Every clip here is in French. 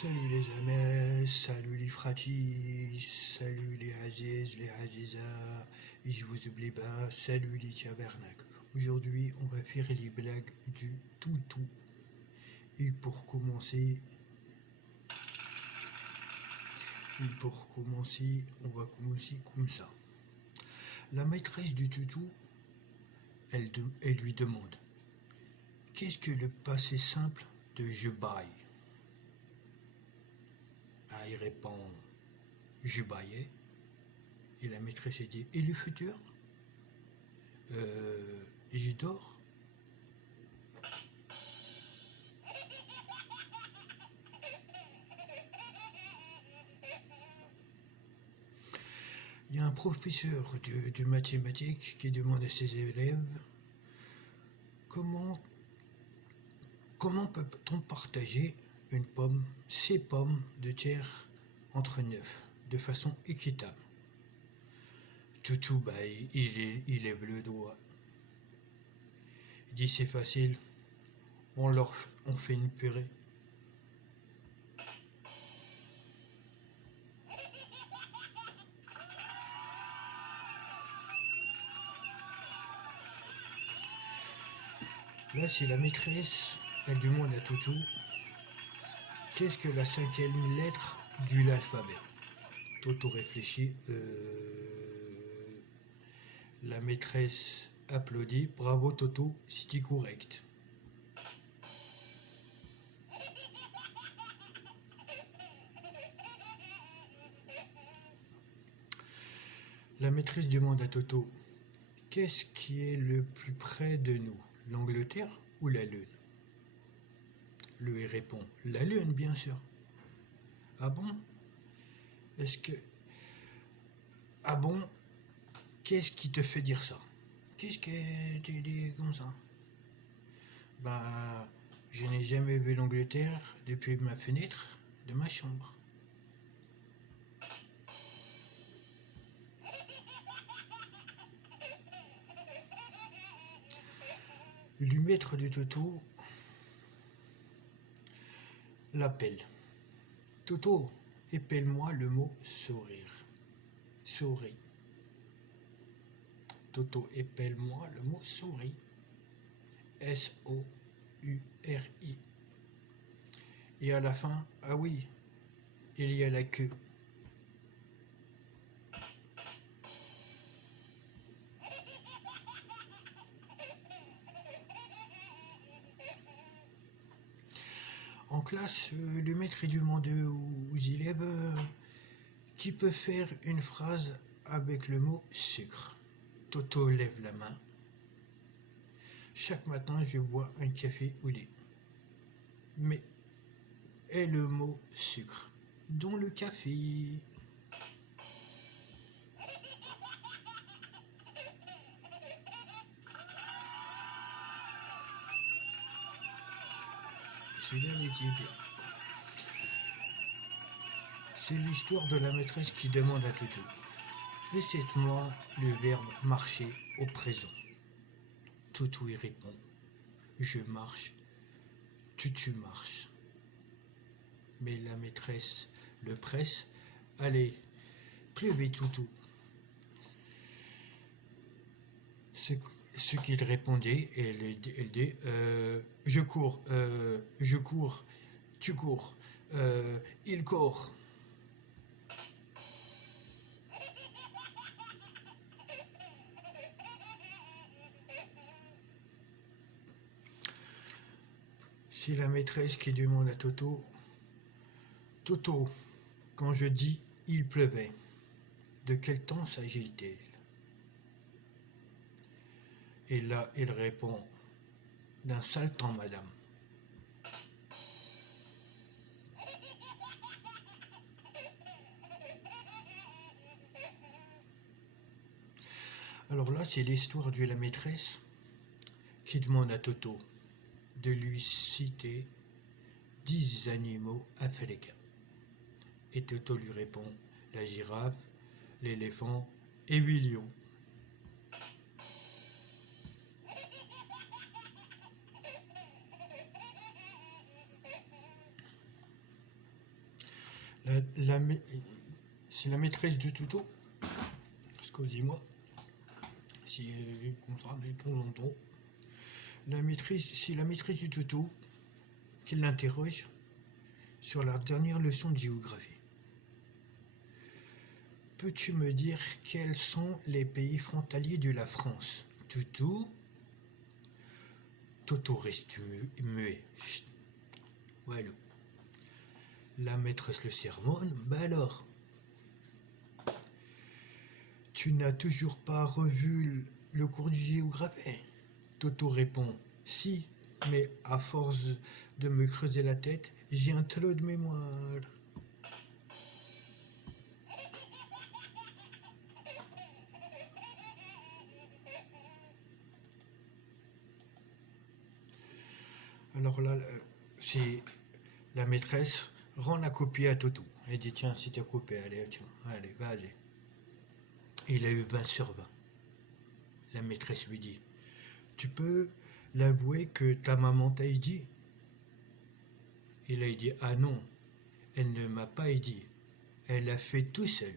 Salut les amis, salut les fratis, salut les Aziz, les Azizas, et je vous oublie pas, salut les tabernacles. Aujourd'hui, on va faire les blagues du toutou. Et pour commencer, on va commencer comme ça. La maîtresse du toutou, elle lui demande: qu'est-ce que le passé simple de je baille? Il répond: je baillais. Et la maîtresse dit: et le futur? Je dors. Il y a un professeur de mathématiques qui demande à ses élèves: comment peut-on partager ces pommes de terre entre neuf, de façon équitable? Toutou, il lève le doigt. Il dit: c'est facile, on fait une purée. Là, c'est la maîtresse, elle demande à Toutou: qu'est-ce que la 5e lettre de l'alphabet? Toutou réfléchit. La maîtresse applaudit: bravo Toto, c'était correct. La maîtresse demande à Toto: qu'est-ce qui est le plus près de nous, l'Angleterre ou la Lune? Lui répond: la Lune, bien sûr. Ah bon? Ah bon? Qu'est-ce qui te fait dire ça? Qu'est-ce que tu dis comme ça? Je n'ai jamais vu l'Angleterre depuis ma fenêtre de ma chambre. Le maître de Toto l'appelle: Toto, épelle-moi le mot sourire. Souris. Toto, épelle-moi le mot souris. S-O-U-R-I. Et à la fin, ah oui, il y a la queue. En classe, le maître demande aux élèves qui peut faire une phrase avec le mot sucre. Toto lève la main. Chaque matin, je bois un café au lait. Mais est le mot sucre dans le café? Celui-là, il était bien. C'est l'histoire de la maîtresse qui demande à Toutou: récite-moi le verbe marcher au présent. Toutou y répond: je marche, tu marches. Mais la maîtresse le presse: allez, plus vite Toutou. Ce qu'il répondait, elle dit: je cours, tu cours, il court. C'est la maîtresse qui demande à Toto: Toto, quand je dis il pleuvait, de quel temps s'agit-il? Et là, il répond: d'un sale temps, madame. Alors là, c'est l'histoire de la maîtresse qui demande à Toto de lui citer 10 animaux africains. Et Toto lui répond: la girafe, l'éléphant et 8 lions. La, la, ma- c'est la maîtresse du Toto. Excusez-moi. Si comme ça, de temps en temps. C'est la maîtresse du Toto qui l'interroge sur la dernière leçon de géographie. Peux-tu me dire quels sont les pays frontaliers de la France? Toutou. Toto reste muet. Chut. Voilà. La maîtresse le sermonne. Bah alors, tu n'as toujours pas revu le cours du géographie? Toto répond. Si, mais à force de me creuser la tête, j'ai un trou de mémoire. Alors là, c'est la maîtresse rend la copie à Toto. Elle dit tiens, si t'as copié, allez, tiens, allez, vas-y. Il a eu 20 sur 20. La maîtresse lui dit tu peux l'avouer que ta maman t'a dit? Il a dit ah non, elle ne m'a pas dit. Elle a fait tout seul.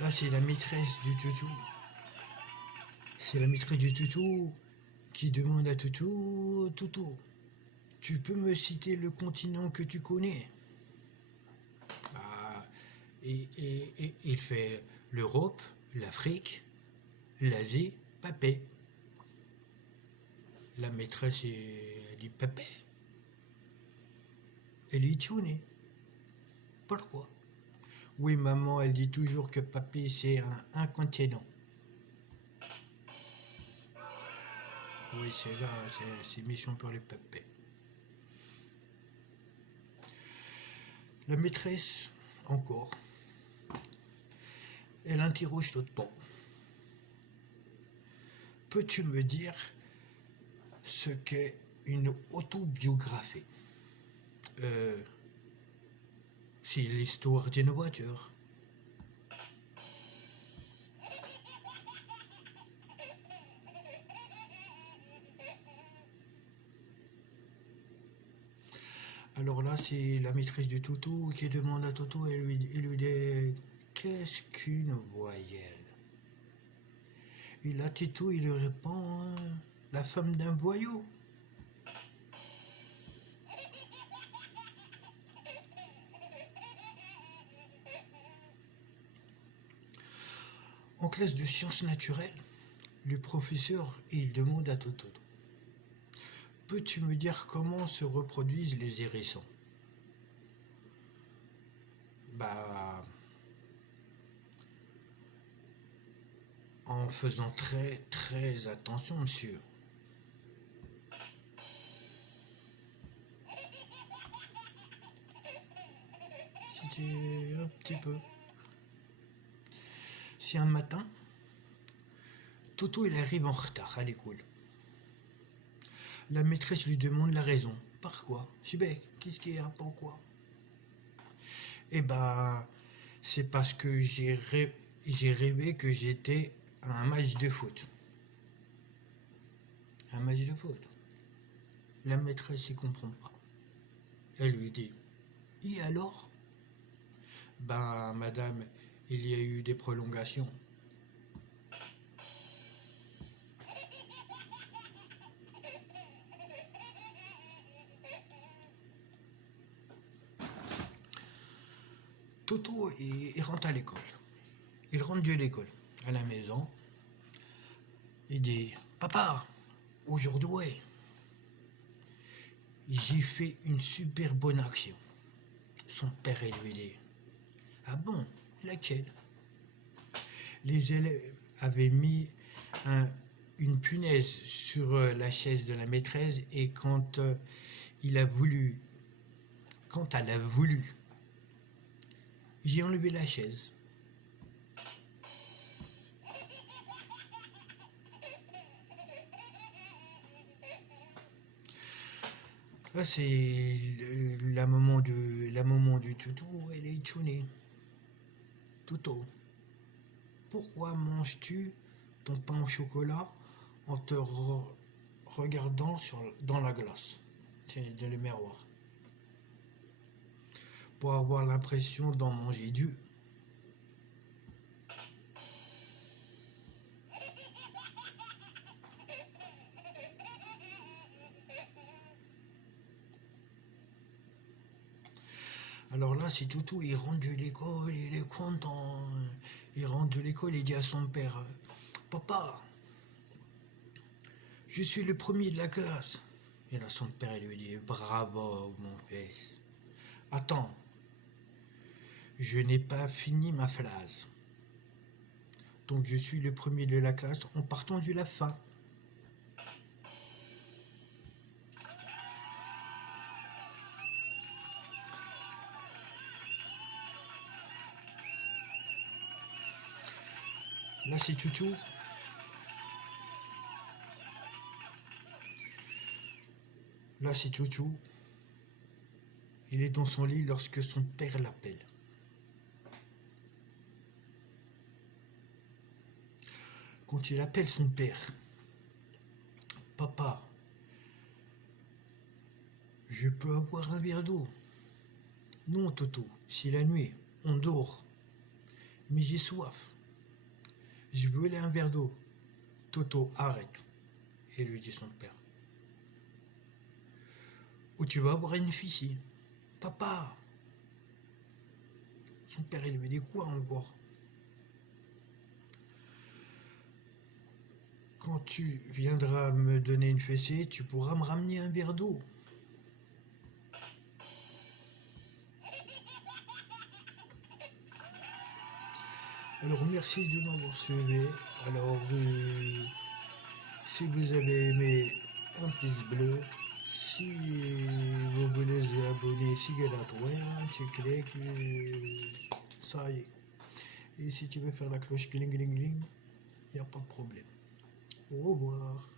Là, c'est la maîtresse du toutou. C'est la maîtresse du toutou qui demande à Toutou, Toutou, tu peux me citer le continent que tu connais? Ah, et il fait l'Europe, l'Afrique, l'Asie, papé. La maîtresse elle dit papé. Elle est étonnée. Pourquoi? Oui, maman, elle dit toujours que papé c'est un continent. Oui, c'est là, c'est méchant pour les papés. La maîtresse, encore, elle interroge tout le temps. Peux-tu me dire ce qu'est une autobiographie? euh, C'est l'histoire d'une voiture. Alors là, c'est la maîtresse du Toto qui demande à Toto et lui dit qu'est-ce qu'une voyelle? Et là, Tito, il lui répond la femme d'un voyou. En classe de sciences naturelles, le professeur il demande à Toto peux-tu me dire comment se reproduisent les hérissons? Bah, en faisant très très attention, monsieur. C'était un petit peu. Si un matin, Toto il arrive en retard à l'école. La maîtresse lui demande la raison. Par quoi? Chibek, qu'est-ce qu'il y a? Pourquoi? Eh ben, c'est parce que j'ai rêvé que j'étais à un match de foot. Un match de foot. La maîtresse ne comprend pas. Elle lui dit et alors? Ben, madame, il y a eu des prolongations. Toto, il rentre à l'école. Il rentre de l'école à la maison. Il dit papa, aujourd'hui, j'ai fait une super bonne action. Son père lui dit ah bon, laquelle? Les élèves avaient mis une punaise sur la chaise de la maîtresse et il a voulu, quand elle a voulu, j'ai enlevé la chaise. Là, c'est la maman du toutou, elle est étonnée. Toutou. pourquoi manges-tu ton pain au chocolat en te regardant dans la glace? C'est dans le miroir. Pour avoir l'impression d'en manger du. Alors là, si Toutou, il rentre de l'école, il est content. Il rentre de l'école, il dit à son père, Papa, je suis le premier de la classe. Et là, son père, il lui dit, bravo, mon fils. Attends, je n'ai pas fini ma phrase. Donc, je suis le premier de la classe en partant de la fin. Là, c'est Toutou. Là, c'est Toutou. Il est dans son lit lorsque son père l'appelle. Quand il appelle son père, Papa, je peux avoir un verre d'eau? Non, Toto, c'est la nuit, on dort. Mais j'ai soif. Je veux aller un verre d'eau. Toto, arrête. Et lui dit son père. Ou tu vas boire une fille. Papa. Son père, il lui dit quoi encore? Quand tu viendras me donner une fessée, tu pourras me ramener un verre d'eau. Alors merci de m'avoir suivi. Alors si vous avez aimé, un pouce bleu. Si vous voulez vous abonner, sigue la droite, tu cliques, ça y est. Et si tu veux faire la cloche gling gling gling, il n'y a pas de problème. Au revoir.